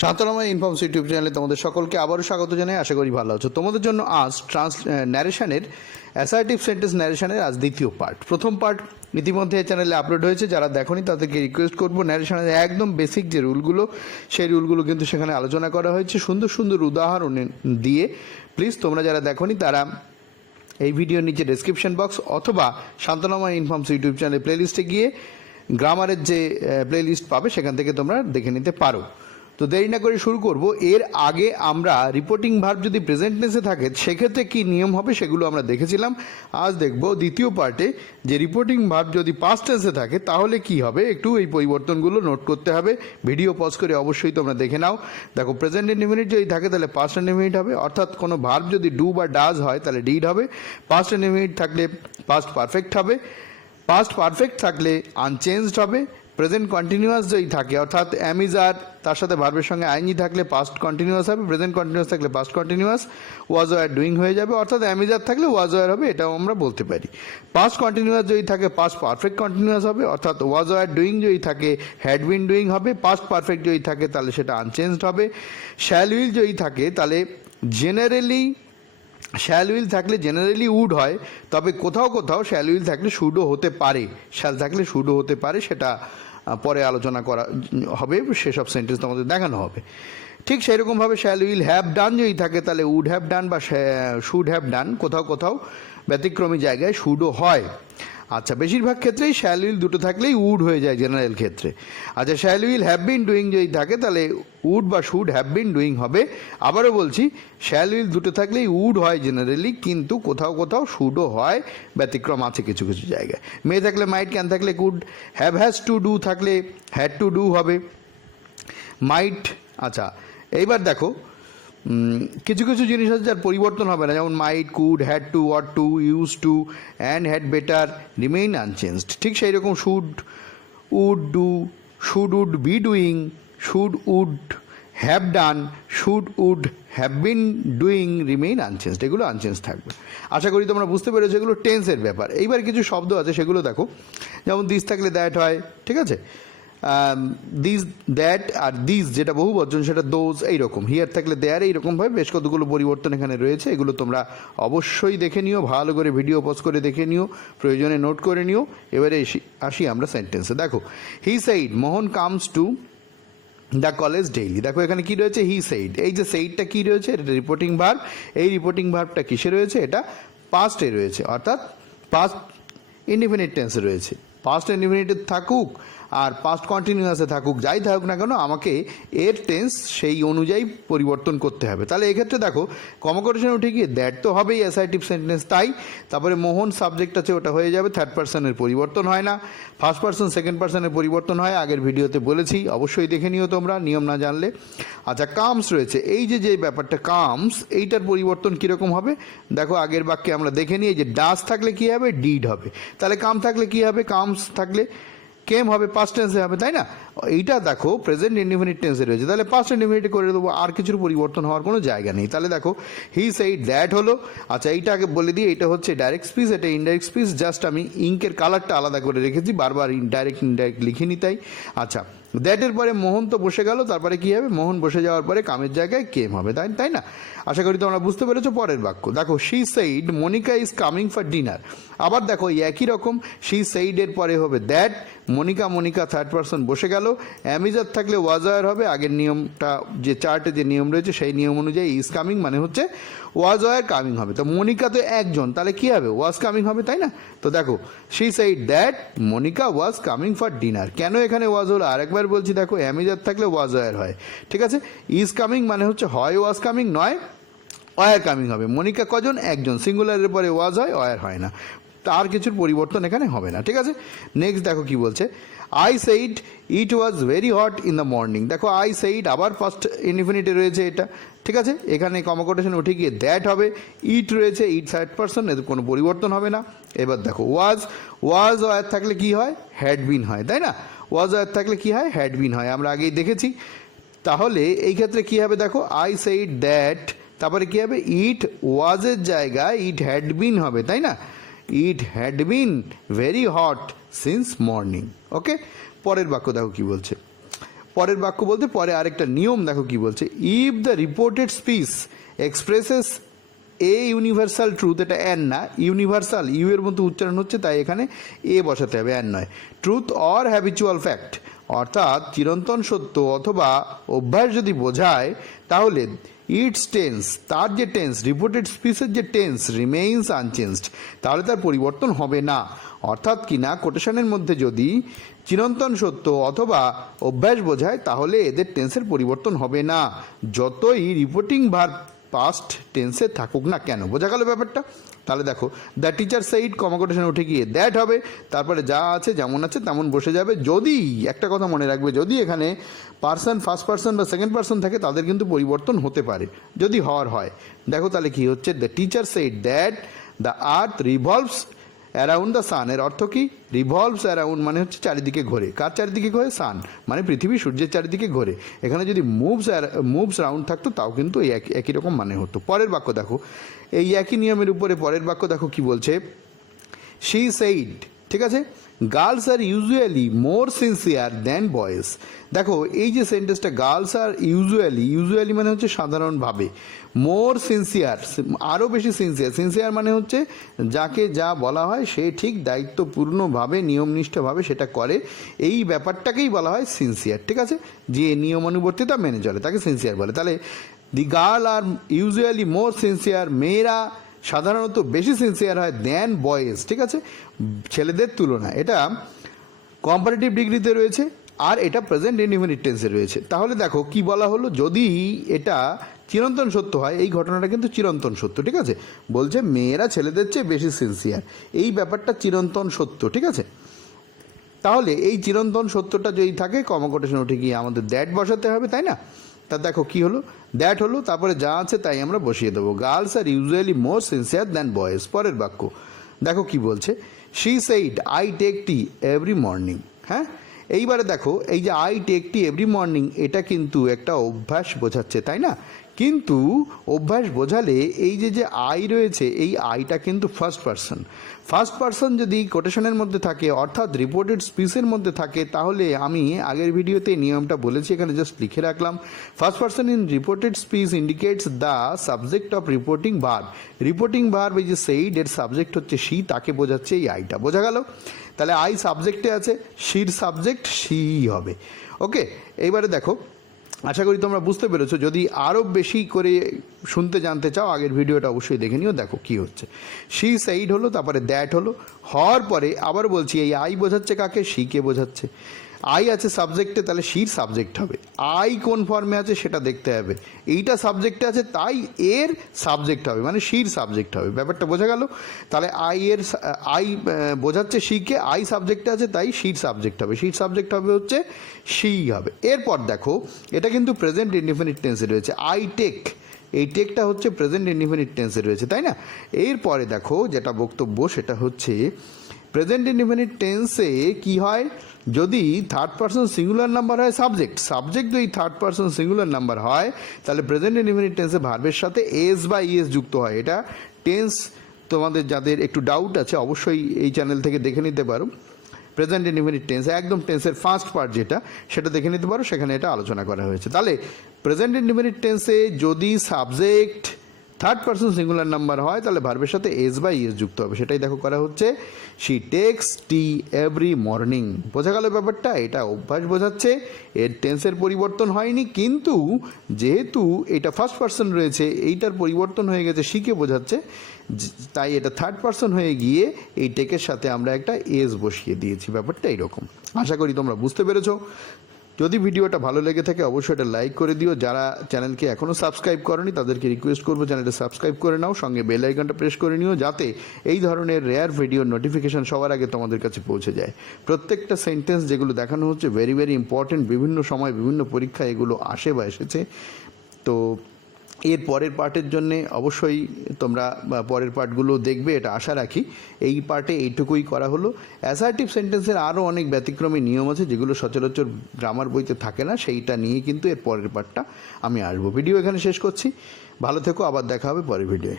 শান্তনাময় informs YouTube চ্যানেলে তোমাদের সকলকে আবারও স্বাগত জানাই। আশা করি ভালো আছো। তোমাদের জন্য আজ ন্যারেশনের অ্যাসার্টিভ সেন্টেন্স ন্যারেশনের আজ দ্বিতীয় পার্ট। প্রথম পার্ট ইতিমধ্যে চ্যানেলে আপলোড হয়েছে, যারা দেখোনি তাদেরকে রিকোয়েস্ট করবো ন্যারেশনের একদম বেসিক যে রুলগুলো সেই রুলগুলো কিন্তু সেখানে আলোচনা করা হয়েছে সুন্দর সুন্দর উদাহরণ দিয়ে। প্লিজ তোমরা যারা দেখোনি তারা এই ভিডিওর নিচে ডেসক্রিপশন বক্স অথবা শান্তনাময় ইনফর্মস ইউটিউব চ্যানেলে প্লেলিস্টে গিয়ে গ্রামারের যে প্লেলিস্ট পাবে সেখান থেকে তোমরা দেখে নিতে পারো। তো দেরি না করে শুরু করব। এর আগে আমরা রিপোর্টিং ভার্ব যদি প্রেজেন্ট টেন্সে থাকে সেক্ষেত্রে কি নিয়ম হবে সেগুলো আমরা দেখেছিলাম। আজ দেখব দ্বিতীয় পার্টে যে রিপোর্টিং ভার্ব যদি পাস্ট টেন্সে থাকে তাহলে কি হবে, একটু এই পরিবর্তনগুলো নোট করতে হবে। ভিডিও পজ করে অবশ্যই তোমরা দেখে নাও। দেখো, প্রেজেন্ট ইনডিফিনিট যদি থাকে তাহলে পাস্ট ইনডিফিনিট হবে, অর্থাৎ কোনো ভার্ব যদি ডু বা ডাজ হয় তাহলে ডিড হবে। পাস্ট ইনডিফিনিট থাকলে পাস্ট পারফেক্ট হবে, পাস্ট পারফেক্ট থাকলে আনচেঞ্জড হবে। প্রেজেন্ট কন্টিনিউয়াস যদি থাকে অর্থাৎ অ্যাম ইজ আর তার সাথে ভার্বের সঙ্গে আইএনজি থাকলে পাস্ট কন্টিনিউয়াস হবে, প্রেজেন্ট কন্টিনিউয়াস থাকলে past continuous. Was were doing হয়ে যাবে, অর্থাৎ অ্যাম ইজ আর থাকলে ওয়াজ ওয়ার হবে, এটাও আমরা বলতে পারি। পাস্ট কন্টিনিউয়াস যদি থাকে পাস্ট পারফেক্ট কন্টিনিউয়াস হবে, অর্থাৎ ওয়াজ ওয়ার ডুইং যদি থাকে হ্যাড বিন ডুইং হবে। পাস্ট পারফেক্ট যদি থাকে তাহলে সেটা আনচেঞ্জড হবে। শ্যাল উইল যদি থাকে তাহলে শ্যাল উইল থাকলে জেনারেলি উড হয়, তবে কোথাও কোথাও শ্যাল উইল থাকলে শুডও হতে পারে, শ্যাল থাকলে শুডও হতে পারে, সেটা পরে আলোচনা করা হবে, সেসব সেন্টেন্স তোমাদের দেখানো হবে। ঠিক সেই রকমভাবে শ্যাল উইল হ্যাভ ডান যদি থাকে তাহলে উড হ্যাভ ডান বা শুড হ্যাভ ডান, কোথাও কোথাও ব্যতিক্রমী জায়গায় শুডও হয়। আচ্ছা, বেশিরভাগ ক্ষেত্রেই শ্যাল উইল দুটো থাকলেই উড হয়ে যায় জেনারেল ক্ষেত্রে। আচ্ছা, shall will have been doing যদি থাকে তাহলে উড বা শুড হ্যাভ বিন ডুইং হবে। আবারও বলছি, শ্যাল উইল দুটো থাকলেই উড হয় জেনারেলি, কিন্তু কোথাও কোথাও শুডও হয়, ব্যতিক্রম আছে কিছু কিছু জায়গায়। মে থাকলে মাইট, ক্যান থাকলে could, have has to do থাকলে হ্যাড টু ডু হবে, মাইট। আচ্ছা, এইবার দেখো কিছু কিছু জিনিস আছে যার পরিবর্তন হবে না, যেমন might, could, had to, ought to, used to and had better remain unchanged. ঠিক সেই রকম should would do, should would be doing, should would have done, should would have been doing remain unchanged, এগুলো unchanged থাকবে। আশা করি তোমরা বুঝতে পেরেছো, এগুলো টেন্সের ব্যাপার। এইবার কিছু শব্দ আছে সেগুলো দেখো, যেমন দিস থাকলে দ্যাট হয়, ঠিক আছে। দিস, দ্যাট আর দিস যেটা বহু বচন সেটা দোজ, এইরকম। হিয়ার থাকলে দেয়ার, এইরকমভাবে বেশ কতগুলো পরিবর্তন এখানে রয়েছে। এগুলো তোমরা অবশ্যই দেখে নিও, ভালো করে ভিডিও পজ করে দেখে নিও, প্রয়োজনে নোট করে নিও। এবারে আসি আমরা সেন্টেন্সে। দেখো, he said Mohan comes to the college daily. দেখো এখানে কি রয়েছে, হি সেইড। এই যে সেইডটা কি রয়েছে, এটা রিপোর্টিং ভার্ব। এই রিপোর্টিং ভার্বটা কিসে রয়েছে, এটা পাস্টে রয়েছে, অর্থাৎ পাস্ট ইনডিফিনিট টেন্সে রয়েছে। পাস্ট ইনডিফিনিটে থাকুক আর পাস্ট কন্টিনিউয়াসে থাকুক, যাই থাকুক না কেন, আমাকে এর টেন্স সেই অনুযায়ী পরিবর্তন করতে হবে। তাহলে এক্ষেত্রে দেখো, কমোকোটেশন উঠে গিয়ে দ্যাট তো হবেই অ্যাসার্টিভ সেন্টেন্স, তাই। তারপরে মোহন সাবজেক্ট আছে, ওটা হয়ে যাবে। থার্ড পার্সনের পরিবর্তন হয় না, ফার্স্ট পার্সন সেকেন্ড পার্সনের পরিবর্তন হয়, আগের ভিডিওতে বলেছি, অবশ্যই দেখে নিও তোমরা নিয়ম না জানলে। আচ্ছা, কামস রয়েছে। এই যে ব্যাপারটা কামস, এইটার পরিবর্তন কীরকম হবে দেখো, আগের বাক্যে আমরা দেখে নিই। যে ডাস থাকলে কী হবে, ডিড হবে। তাহলে কাম থাকলে কী হবে, কামস থাকলে কেম হবে, পাস্ট টেন্সে হবে, তাই না। এইটা দেখো প্রেজেন্ট ইনডিফিনিট টেন্সে রয়েছে, তাহলে পাস্ট ইনডিফিনিট করে দেবো, আর কিছুর পরিবর্তন হওয়ার কোনো জায়গা নেই। তাহলে দেখো, হি সেইড দ্যাট হলো। আচ্ছা, এইটা আগে বলে দিই, এটা হচ্ছে ডাইরেক্ট স্পিচ, এটা ইনডাইরেক্ট স্পিচ। জাস্ট আমি ইঙ্কের কালারটা আলাদা করে রেখেছি, বারবার ডাইরেক্ট ইনডাইরেক্ট লিখিনি তাই। আচ্ছা, দ্যাটের পরে মোহন তো বসে গেল, তারপরে কী হবে, মোহন বসে যাওয়ার পরে কামের জায়গায় কেম হবে, তাই না। আশা করি তোমরা বুঝতে পেরেছো। পরের বাক্য দেখো, she said Monica is coming for dinner. আবার দেখো একই রকম, শি সেইডের পরে হবে দ্যাট, মনিকা থার্ড পার্সন বসে গেল। অ্যামিজার থাকলে ওয়াজ ওয়ার হবে, আগের নিয়মটা যে চার্টে যে নিয়ম রয়েছে সেই নিয়ম অনুযায়ী ইজ কামিং মানে হচ্ছে ওয়াজ ওয়ার কামিং হবে। তো মনিকা তো একজন, তাহলে কী হবে, ওয়াজ কামিং হবে, তাই না। তো দেখো, she said that Monica was coming for dinner. কেন এখানে ওয়াজ হলো আরেকবার বলছি, দেখো অ্যামিজার থাকলে ওয়াজ ওয়ার হয়, ঠিক আছে। ইজ কামিং মানে হচ্ছে হয় ওয়াজ কামিং, নয় ওয়ার কামিং হবে। মনিকা কজন, একজন, সিঙ্গুলারের পরে ওয়াজ হয়, ওয়ার হয় না, তার কিছুর পরিবর্তন এখানে হবে না, ঠিক আছে। নেক্সট দেখো কি বলছে, I said it was very hot in the morning. দেখো আই সেইড আবার ফার্স্ট ইনডিফিনিটে রয়েছে এটা, ঠিক আছে। এখানে কমোকোটেশন উঠে গিয়ে দ্যাট হবে। ইট রয়েছে, ইট থার্ড পার্সন, এর কোনো পরিবর্তন হবে না। এবার দেখো, ওয়াজ ওয়ার থাকলে কি হয়, হ্যাড বিন হয়, তাই না। ওয়াজ ওয়ার থাকলে কি হয়, হ্যাড বিন হয়, আমরা আগেই দেখেছি। তাহলে এই ক্ষেত্রে কী হবে, দেখো আই সেইড দ্যাট, তারপরে কী হবে, ইট ওয়াজের জায়গায় ইট হ্যাড বিন হবে, তাই না। It had been very hot since morning. Okay, পরের বাক্য দেখো কি বলছে, পরের বাক্য বলতে পরে আরেকটা নিয়ম দেখো কি বলছে, if the reported speech expresses A universal truth, এটা অ্যান না, ইউনিভার্সাল ইউ এর মতো উচ্চারণ হচ্ছে তাই এখানে এ বসাতে হবে, অ্যান নয়, ট্রুথ অর হ্যাবিচুয়াল ফ্যাক্ট, অর্থাৎ চিরন্তন সত্য অথবা অভ্যাস যদি বোঝায়, তাহলে ইটস টেন্স, তার যে টেন্স, রিপোর্টেড স্পিচের যে টেন্স রিমেইনস আনচেঞ্জড, তাহলে তার পরিবর্তন হবে না। অর্থাৎ কিনা কোটেশনের মধ্যে যদি চিরন্তন সত্য অথবা অভ্যাস বোঝায় তাহলে এদের টেন্সের পরিবর্তন হবে না, যতই রিপোর্টিং ভার্ব পাস্ট টেন্সে থাকুক না কেন। বোঝা গেল ব্যাপারটা? তাহলে দেখো, দ্য টিচার সেইড, কমা কোটেশনে উঠে গিয়ে দ্যাট হবে, তারপরে যা আছে যেমন আছে তেমন বসে যাবে। যদি একটা কথা মনে রাখবে, যদি এখানে পার্সন, ফার্স্ট পার্সন বা সেকেন্ড পার্সন থাকে তাদের কিন্তু পরিবর্তন হতে পারে যদি হওয়ার হয়। দেখো তাহলে কি হচ্ছে, the teacher said that the earth revolves around the sun, এর অর্থ কি? রিভলভস অ্যারাউন্ড মানে হচ্ছে চারিদিকে ঘোরে। কার চারিদিকে ঘোরে? সান, মানে পৃথিবী সূর্যের চারিদিকে ঘোরে। এখানে যদি মুভস রাউন্ড থাকতো তাও কিন্তু এই একই রকম মানে হতো। পরের বাক্য দেখো, এই একই নিয়মের উপরে পরের বাক্য দেখো কি বলছে, শি সেইড, ঠিক আছে, girls are usually more sincere than boys. দেখো এই যে সেন্টেন্সটা, গার্লস আর ইউজুয়ালি মানে হচ্ছে সাধারণভাবে, মোর সিনসিয়ার আরও বেশি সিনসিয়ার মানে হচ্ছে যাকে যা বলা হয় সে ঠিক দায়িত্বপূর্ণভাবে নিয়মনিষ্ঠভাবে সেটা করে, এই ব্যাপারটাকেই বলা হয় সিনসিয়ার, ঠিক আছে, যে নিয়মানুবর্তিতা মেনে চলে তাকে সিনসিয়ার বলে। তাহলে the girl are usually more sincere, মেয়েরা সাধারণত বেশি সিনসিয়ার হয় দ্যান বয়েজ, ঠিক আছে, ছেলেদের তুলনায়। এটা কম্পারেটিভ ডিগ্রিতে রয়েছে আর এটা প্রেজেন্ট ইনডিফিনিট টেন্সে রয়েছে। তাহলে দেখো কি বলা হলো, যদি এটা চিরন্তন সত্য হয়, এই ঘটনাটা কিন্তু চিরন্তন সত্য, ঠিক আছে, বলছে মেয়েরা ছেলেদের চেয়ে বেশি সিনসিয়ার, এই ব্যাপারটা চিরন্তন সত্য, ঠিক আছে। তাহলে এই চিরন্তন সত্যটা যদি থাকে, কমা কোটেশন উঠে গিয়ে আমাদের দ্যাট বসাতে হবে, তাই না? তা দেখো কি হলো, দ্যাট হলো, তারপরে যা আছে তাই আমরা বসিয়ে দেবো, girls are usually more sincere than boys. পরের বাক্য দেখো কি বলছে, she said I take tea every morning. হ্যাঁ, এইবারে দেখো এই যে I take tea every morning, এটা কিন্তু একটা অভ্যাস বোঝাচ্ছে, তাই না? কিন্তু অভ্যাস বোঝালে এই যে আই রয়েছে, এই আইটা কিন্তু ফার্স্ট পার্সন যদি কোটেশনের মধ্যে থাকে অর্থাৎ রিপোর্টেড স্পিচের মধ্যে থাকে, তাহলে আমি আগের ভিডিওতে নিয়মটা বলেছি, এখানে জাস্ট লিখে রাখলাম, first person in reported speech indicates the subject of reporting verb, এই যে সেইড এর সাবজেক্ট হচ্ছে শি, তাকে বোঝাচ্ছে এই আইটা। বোঝা গেল? তাহলে আই সাবজেক্টে আছে, শির সাবজেক্ট শি হবে। ওকে, এইবারে দেখো, আশা করি তোমরা বুঝতে পেরেছো। যদি আরও বেশি করে শুনতে জানতে চাও আগের ভিডিওটা অবশ্যই দেখে নিও। দেখো কি হচ্ছে, শি সেইড হলো, তারপরে দ্যাট হলো, হওয়ার পরে আবার বলছি এই আই বোঝাচ্ছে কাকে? শিকে বোঝাচ্ছে। আই আছে সাবজেক্টে, তাহলে শির সাবজেক্ট হবে। আই কোন ফর্মে আছে সেটা দেখতে হবে, এইটা সাবজেক্টে আছে তাই এর সাবজেক্ট হবে, মানে শির সাবজেক্ট হবে। ব্যাপারটা বোঝা গেল? তাহলে আই বোঝাচ্ছে শিকে, আই সাবজেক্টে আছে তাই শির সাবজেক্ট হবে, শির সাবজেক্ট হবে হচ্ছে শি হবে। এরপর দেখো এটা কিন্তু প্রেজেন্ট ইনডিফিনিট টেন্সে রয়েছে, আই টেক, এই টেকটা হচ্ছে প্রেজেন্ট ইনডিফিনিট টেন্সে রয়েছে, তাই না? এরপরে দেখো যেটা বক্তব্য সেটা হচ্ছে প্রেজেন্ট ইনডিফিনিট টেন্সে কি হয়, যদি থার্ড পার্সন সিঙ্গুলার নাম্বার হয়, সাবজেক্ট যদি থার্ড পার্সন সিঙ্গুলার নাম্বার হয়, তাহলে প্রেজেন্ট ইনডিফিনিট টেন্সে ভার্বের সাথে এস বা ইএস যুক্ত হয়। এটা টেন্স তোমাদের যাদের একটু ডাউট আছে অবশ্যই এই চ্যানেল থেকে দেখে নিতে পারো, প্রেজেন্ট ইনডিফিনিট টেন্স একদম টেন্সের ফার্স্ট পার্ট যেটা, সেটা দেখে নিতে পারো, সেখানে এটা আলোচনা করা হয়েছে। তাহলে প্রেজেন্ট ইনডিফিনিট টেন্সে যদি subject third person singular number হয় তাহলে ভার্বের সাথে এস বা ইএস যুক্ত হবে, সেটাই দেখো করা হচ্ছে, she text T every morning. বোঝা গেল ব্যাপারটা? এটা অভ্যাস বোঝাচ্ছে, এর টেন্সের পরিবর্তন হয়নি, কিন্তু যেহেতু এটা ফার্স্ট পার্সন রয়েছে, এইটার পরিবর্তন হয়ে গেছে শিকে বোঝাচ্ছে, তাই এটা থার্ড পার্সন হয়ে গিয়ে এই টেকের সাথে আমরা একটা এস বসিয়ে দিয়েছি। ব্যাপারটা এইরকম। আশা করি তোমরা বুঝতে পেরেছো। যদি ভিডিওটা ভালো লেগে থাকে অবশ্যই এটা লাইক করে দিও। যারা চ্যানেলকে এখনও সাবস্ক্রাইব করনি তাদেরকে রিকোয়েস্ট করবো চ্যানেলটা সাবস্ক্রাইব করে নাও, সঙ্গে বেল আইকনটা প্রেস করে নিও, যাতে এই ধরনের রেয়ার ভিডিওর নোটিফিকেশান সবার আগে তোমাদের কাছে পৌঁছে যায়। প্রত্যেকটা সেন্টেন্স যেগুলো দেখানো হচ্ছে ভেরি ভেরি ইম্পর্টেন্ট, বিভিন্ন সময় বিভিন্ন পরীক্ষায় এগুলো আসে বা এসেছে। তো এর পরের পার্টের জন্যে অবশ্যই তোমরা পরের পার্টগুলো দেখবে, এটা আশা রাখি। এই পার্টে এইটুকুই করা হলো। অ্যাসার্টিভ সেন্টেন্সের আরও অনেক ব্যতিক্রমী নিয়ম আছে যেগুলো সচরাচর গ্রামার বইতে থাকে না, সেইটা নিয়ে কিন্তু এর পরের পার্টটা আমি আসবো। ভিডিও এখানে শেষ করছি, ভালো থেকো, আবার দেখা হবে পরের ভিডিওয়ে।